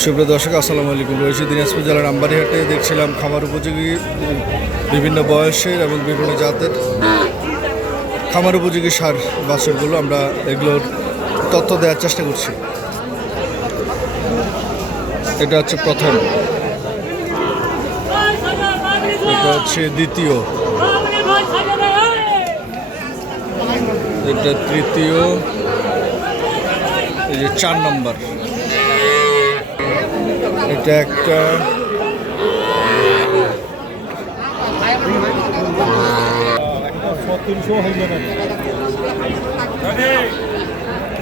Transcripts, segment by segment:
সুপ্রিয় দর্শক আসসালামু আলাইকুম। রয়েছে দিনাজপুর জেলার আমবাড়িহাটে। দেখছিলাম খামার উপযোগী বিভিন্ন বয়সের এবং বিভিন্ন জাতের খামার উপযোগী সার বাছুরগুলো। আমরা এগুলোর তথ্য দেওয়ার চেষ্টা করছি। এটা হচ্ছে প্রথম, এটা হচ্ছে দ্বিতীয়, এটা তৃতীয়, এই যে 4 নম্বর, এটা একটা,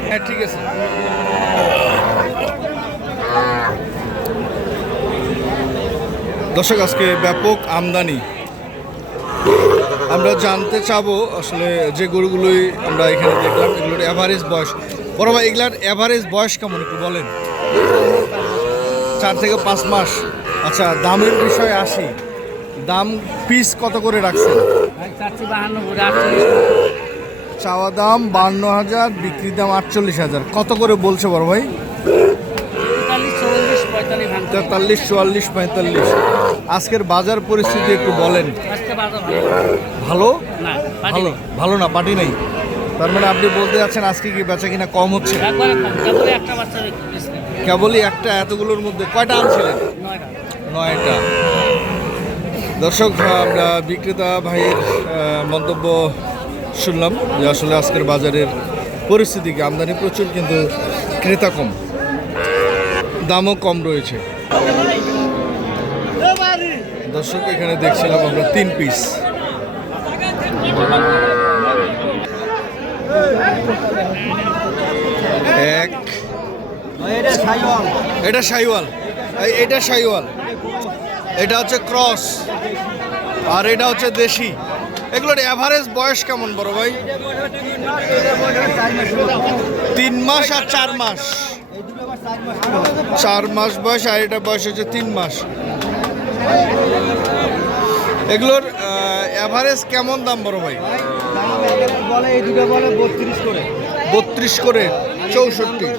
হ্যাঁ ঠিক আছে। দর্শক আজকে ব্যাপক আমদানি। আমরা জানতে চাবো আসলে যে গরুগুলোই আমরা এখানে দেখলাম এগুলোর অ্যাভারেজ বয়স। বড় ভাই, এগুলার অ্যাভারেজ বয়স কেমন একটু বলেন? 4 থেকে 5 মাস। আচ্ছা, দামের বিষয়ে আসি। দাম পিস কত করে রাখছেন? চাওয়া দাম 52,000, বিক্রি দাম 48,000। কত করে বলছে বড় ভাই? 43, 44, 45। আজকের বাজার পরিস্থিতি একটু বলেন। ভালো ভালো ভালো না, পাটি নেই। তার মানে আপনি বলতে যাচ্ছেন আজকে কি বেচা কিনা কম হচ্ছে? কেবলই একটা। এতগুলোর মধ্যে কয়টা আনছিলেন? 9টা। দর্শক, আমরা বিক্রেতা ভাইয়ের মন্তব্য শুনলাম যে আসলে আজকের বাজারের পরিস্থিতি কি, আমদানি প্রচুর কিন্তু ক্রেতা কম, দামও কম রয়েছে। দর্শক, এখানে দেখছিলাম আমরা 3 পিস। এক, এটা শাহিওয়াল, এটা শাহিওয়াল, এটা হচ্ছে ক্রস, আর এটা হচ্ছে দেশি। এগুলোর অ্যাভারেজ বয়স কেমন বড় ভাই? 3 মাস আর 4 মাস। 4 মাস বয়স, আর এটা বয়স হচ্ছে 3 মাস। এগুলোর অ্যাভারেজ কেমন দাম বড় ভাই? 32 করে, 64।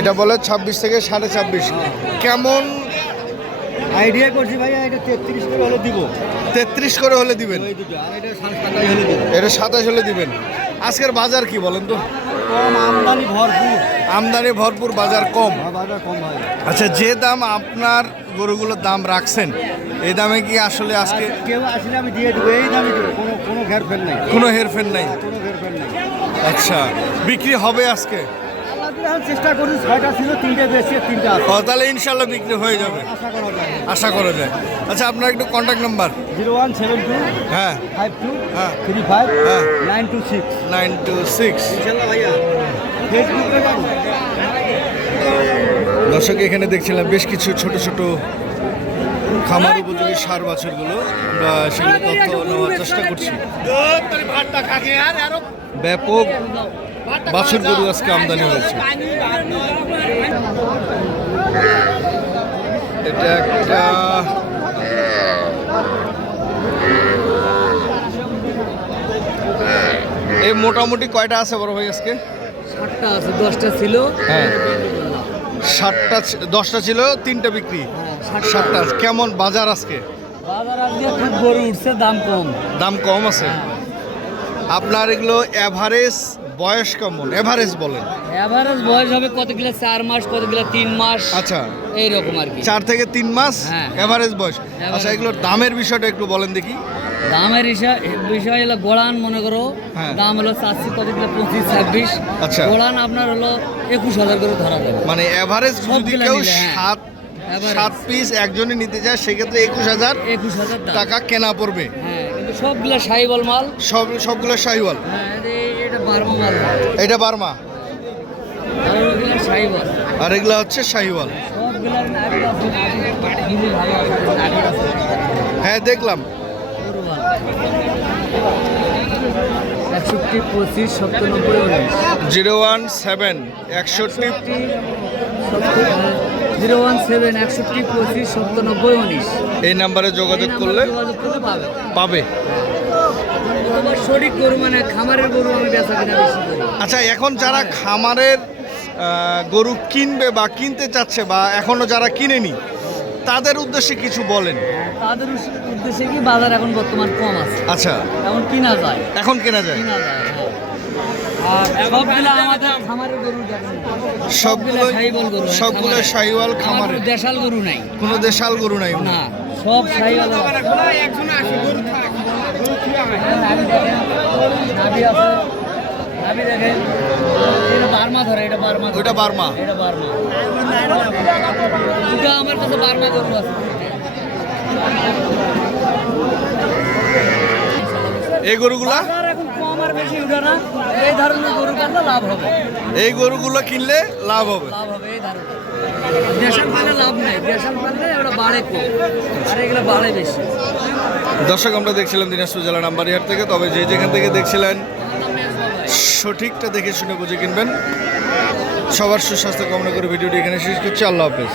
এটা বলে 26 থেকে 26.5। কেমন আইডিয়া করছি ভাই, এটা 33 করে হলে দিব। 33 করে হলে দিবেন? এটা 27 হলে দিবেন। আজকের বাজার কি বলেন তো? কম, আমদানি ভরপুর। আমদানি ভরপুর, বাজার কম। বাজার কম হয়। আচ্ছা, যে দাম আপনার গরুগুলোর দাম রাখছেন, এই দামে কি আসলে আজকে কেউ আসলে আমি দিয়ে দেবো, এই দামে দেবো, কোনো হেরফের নেই। কোনো হেরফের নাই? কোনো হেরফের নেই। আচ্ছা, বিক্রি হবে আজকে? চেষ্টা করছি, 6টা ছিল, 3টে বেশি, 3টা আছে। তাহলে ইনশাল্লাহ বিক্রি হয়ে যাবে, আশা করা যায়। আশা করা যায়। আচ্ছা, আপনার একটু কন্ট্যাক্ট নাম্বার? 0172 হ্যাঁ 52 হ্যাঁ 35 হ্যাঁ 926। 926। ইনশাআল্লাহ ভাইয়া ফেসবুকে যান। দর্শক, এখানে দেখছিলাম বেশ কিছু ছোট ছোট খামার উপযোগী সার বাছুরগুলো। আমরা সেগুলো তথ্য নেওয়ার চেষ্টা করছি। ব্যাপক বাছুর গরু আজকে আমদানি হয়েছে। এটা একটা, এই মোটামুটি কয়টা আছে বড় ভাই আজকে? 7টা আছে, 10টা ছিল। হ্যাঁ, 7টা, 10টা ছিল, 3টা বিক্রি, 7টা। কেমন বাজার আজকে? বাজার আজকে খুব গরু উঠছে, দাম কম। দাম কম আছে। আপনার এগুলো অ্যাভারেজ বয়স কেমন? অ্যাভারেজ বলেন। এভারেজ বয়স হবে কতগুলো 4 মাস, কতগুলো 3 মাস। আচ্ছা, এইরকম আর কি। 4 থেকে 3 মাস হ্যাঁ। অ্যাভারেজ বয়স। আচ্ছা, এগুলোর দামের বিষয়টা একটু বলেন দেখি। দামের বিষয় হলো গোড়ান, মনে করো হ্যাঁ। দাম হলো 400, কতগুলো 25, 26। আচ্ছা। গোড়ান আপনার হলো 21,000 করে ধরা যাবে। মানে অ্যাভারেজ যদি সবগুলা কেউ মিলে, হ্যাঁ। 7 পিস একজনই নিতে চায়, সেক্ষেত্রে 21,000 21,000 টাকা কেনা পড়বে। হ্যাঁ, কিন্তু সবগুলা শাহিওয়াল মাল। সবগুলো শাহিওয়াল। হ্যাঁ, এটা বার্মা মাল। এটা বার্মা, আর ওগুলা শাহিওয়াল। আর এগুলো হচ্ছে শাহিওয়াল। সবগুলার নাগর আছে, খুবই ভালো আছে, নাগর আছে। হ্যাঁ, দেখলাম। 61, 25, 97, 19। 017 61 017 61 25 97 19। এই নাম্বারে যোগাযোগ করলে পাবে। সঠিক গরু, মানে খামারের গরু আমি বেচা কিনা বেশি করি। আচ্ছা, এখন যারা খামারের গরু কিনবে বা কিনতে চাচ্ছে বা এখনো যারা কিনেনি তাদের উদ্দেশ্যে কিছু বলেন। তাদের উদ্দেশ্যে কি বাজার এখন বর্তমান কম আছে, আচ্ছা, এখন কিনা যায়, এখন কেনা যায় কিনা যায়, হ্যাঁ। আর সবগুলো আমাদের খামারের গরু দেখেন, সবগুলো শাহিওয়াল গরু, সবগুলো খামারের। শাহিওয়াল আমার খামারে, দেশাল গরু নাই, কোনো দেশাল গরু নাই না, সব শাহিওয়াল। নাভি আছে, নাভি দেখেন, এটা বার্মা ধরে, এটা বার্মা ধরে। ওইটা বার্মা। এটা বার্মা। দুটো আমার কাছে বার্মা গরু আছে। এই গরুগুলা বাজার এখন কম আর বেশি উঠে না, এই ধরনের গরু কিনলে লাভ হবে, এই গরুগুলো কিনলে লাভ হবে। লাভ হবে এই ধরনের। দেশাল পালে লাভ নেই, দেশাল পালে ওটা বাড়ে কম আর এগুলো বাড়ে বেশি। দর্শক, আমরা দেখছিলাম দিনাজপুর জেলা নাম্বারিহাট থেকে। তবে যে যেখান থেকে দেখছিলেন আমার নাম মেজবা ভাই। সঠিকটা দেখে শুনে বুঝে কিনবেন। সবার সুস্বাস্থ্য কামনা করে ভিডিওটি এখানে শেষ করছি। আল্লাহ হাফেজ।